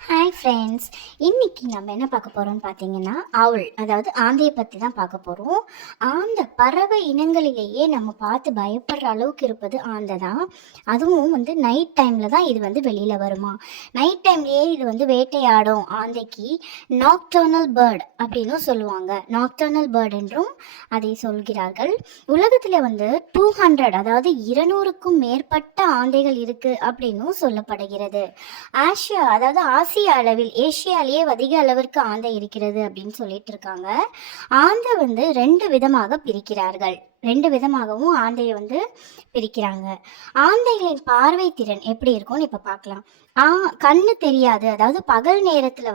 Hi friends, இன்னைக்கு நம்ம என்ன பார்க்க போகிறோம்னு பார்த்தீங்கன்னா அவுள், அதாவது ஆந்தையை பற்றி தான் பார்க்க போகிறோம். ஆந்தை பறவை இனங்களிலேயே நம்ம பார்த்து பயப்படுற அளவுக்கு இருப்பது ஆந்தை தான். அதுவும் நைட் டைமில் தான் இது வெளியில் வருமா. நைட் டைம்லேயே இது வேட்டையாடும். ஆந்தைக்கு நாக்டர்னல் பேர்ட் அப்படின்னு சொல்லுவாங்க. நாக்டர்னல் பேர்ட் என்றும் அதை சொல்கிறார்கள். உலகத்தில் 200, அதாவது 200க்கும் மேற்பட்ட ஆந்தைகள் இருக்குது அப்படின்னும் சொல்லப்படுகிறது. ஆசியா, அதாவது ஆசிய அளவில் ஏசியாலேயே அதிக அளவிற்கு ஆந்தை இருக்கிறது அப்படின்னு சொல்லிட்டு இருக்காங்க. ஆந்தை 2 விதமாக பிரிக்கிறார்கள். 2 விதமாகவும் ஆந்தையை பிரிக்கிறாங்க. ஆந்தைகளின் பார்வை திறன் எப்படி இருக்கும்னு இப்போ பார்க்கலாம். கண்ணு தெரியாது, அதாவது பகல் நேரத்தில்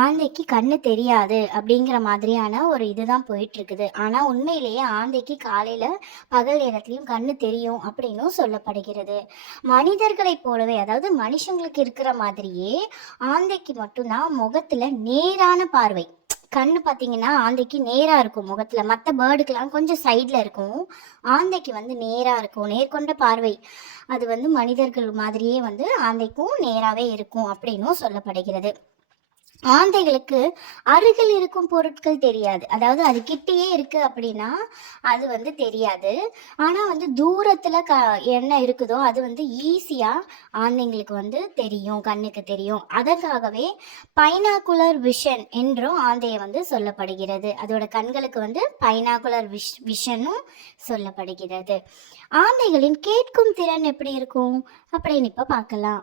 ஆந்தைக்கு கண்ணு தெரியாது அப்படிங்கிற மாதிரியான ஒரு இதுதான் போயிட்டு இருக்குது. ஆனால் உண்மையிலேயே ஆந்தைக்கு காலையில் பகல் நேரத்துலையும் கண்ணு தெரியும் அப்படின்னும் சொல்லப்படுகிறது. மனிதர்களைப் போலவே, அதாவது மனுஷங்களுக்கு இருக்கிற மாதிரியே ஆந்தைக்கு மட்டும்தான் முகத்தில் நேரான பார்வை. கண்ணு பார்த்தீங்கன்னா ஆந்தைக்கு நேராக இருக்கும் முகத்தில். மற்ற பேர்டுக்கெலாம் கொஞ்சம் சைடில் இருக்கும். ஆந்தைக்கு நேராக இருக்கும். நேர்கொண்ட பார்வை. அது மனிதர்கள் மாதிரியே ஆந்தைக்கும் நேராகவே இருக்கும் அப்படின்னும் சொல்லப்படுகிறது. ஆந்தைகளுக்கு அருகில் இருக்கும் பொருட்கள் தெரியாது. அதாவது அது கிட்டேயே இருக்கு அப்படின்னா அது தெரியாது. ஆனால் தூரத்தில் என்ன இருக்குதோ அது ஈஸியாக ஆந்தைங்களுக்கு தெரியும், கண்ணுக்கு தெரியும். அதற்காகவே பைனாகுலர் விஷன் என்றும் ஆந்தையை சொல்லப்படுகிறது. அதோட கண்களுக்கு பைனாகுலர் விஷனும் சொல்லப்படுகிறது. ஆந்தைகளின் கேட்கும் திறன் எப்படி இருக்கும் அப்படின்னு இப்போ பார்க்கலாம்.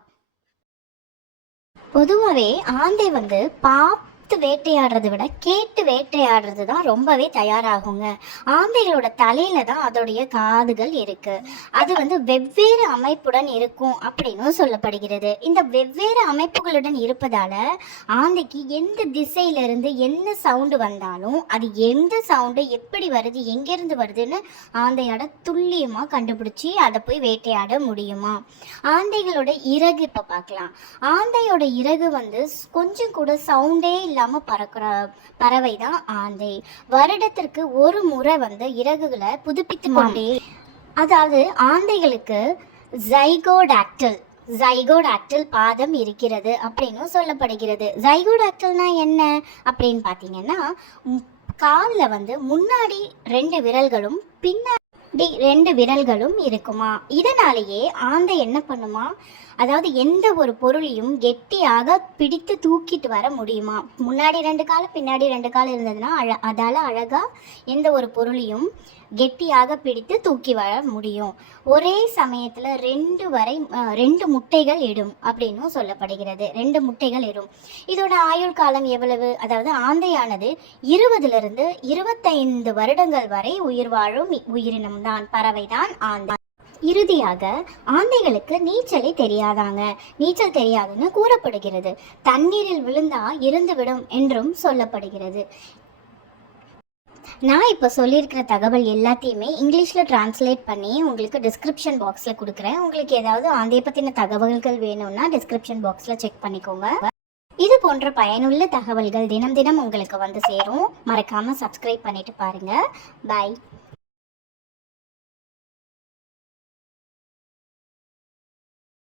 பொதுவாகவே ஆந்தை வேட்டையாடுறதை விட கேட்டு வேட்டையாடுறது தான் ரொம்பவே தயாராகுங்க. ஆந்தைகளோட தலையில தான் அதோடைய காதுகள் இருக்கு. அது வெவ்வேறு அமைப்புடன் இருக்கும் அப்படின்னு சொல்லப்படுகிறது. இந்த வெவ்வேறு அமைப்புகளுடன் இருப்பதால ஆந்தைக்கு எந்த திசையிலிருந்து என்ன சவுண்டு வந்தாலும் அது எந்த சவுண்டு எப்படி வருது, எங்கேருந்து வருதுன்னு ஆந்தையோட துல்லியமா கண்டுபிடிச்சி அதை போய் வேட்டையாட முடியுமா. ஆந்தைகளோட இறகு இப்போ பார்க்கலாம். ஆந்தையோட இறகு கொஞ்சம் கூட சவுண்டே இல்லாம பறக்கிற பறவை தான் ஆந்தை. வருடத்திற்கு ஒரு முறை இறகுகளை புதுப்பித்து கொண்டே, அதாவது ஆந்தைகளுக்கு ஜைகோடாக்டில் பாதம் இருக்கிறது அப்படின்னு சொல்லப்படுகிறது. ஜைகோடாக்டில்னா என்ன அப்படின்னு பார்த்தீங்கன்னா, காலில் முன்னாடி 2 விரல்களும் பின்னாடி 2 விரல்களும் இருக்குமா. இதனாலேயே ஆந்தை என்ன பண்ணுமா, அதாவது எந்த ஒரு பொருளையும் கெட்டியாக பிடித்து தூக்கிட்டு வர முடியுமா. முன்னாடி 2 கால் பின்னாடி 2 கால் இருந்ததுன்னா அதால் அழகாக எந்த ஒரு பொருளையும் கெட்டியாக பிடித்து தூக்கி வர முடியும். ஒரே சமயத்தில் 2 முட்டைகள் இடும் அப்படின்னு சொல்லப்படுகிறது. 2 முட்டைகள் இடும். இதோட ஆயுள் காலம் எவ்வளவு, அதாவது ஆந்தையானது 20லிருந்து 25 வருடங்கள் வரை உயிர் வாழும் உயிரினம் தான், பறவை தான் ஆந்தை. இறுதியாக ஆந்தைகளுக்கு நீச்சலே தெரியாதாங்க. நீச்சல் தெரியாதுன்னு கூறப்படுகிறது. தண்ணீரில் விழுந்தா இறந்துவிடும் என்றும் சொல்லப்படுகிறது. நான் இப்போ சொல்லியிருக்கிற தகவல் எல்லாத்தையுமே இங்கிலீஷில் டிரான்ஸ்லேட் பண்ணி உங்களுக்கு டிஸ்கிரிப்ஷன் பாக்ஸில் கொடுக்குறேன். உங்களுக்கு ஏதாவது ஆந்தையை பற்றின தகவல்கள் வேணும்னா டிஸ்கிரிப்ஷன் பாக்ஸில் செக் பண்ணிக்கோங்க. இது போன்ற பயனுள்ள தகவல்கள் தினம் தினம் உங்களுக்கு சேரும். மறக்காமல் சப்ஸ்கிரைப் பண்ணிட்டு பாருங்கள். பாய்.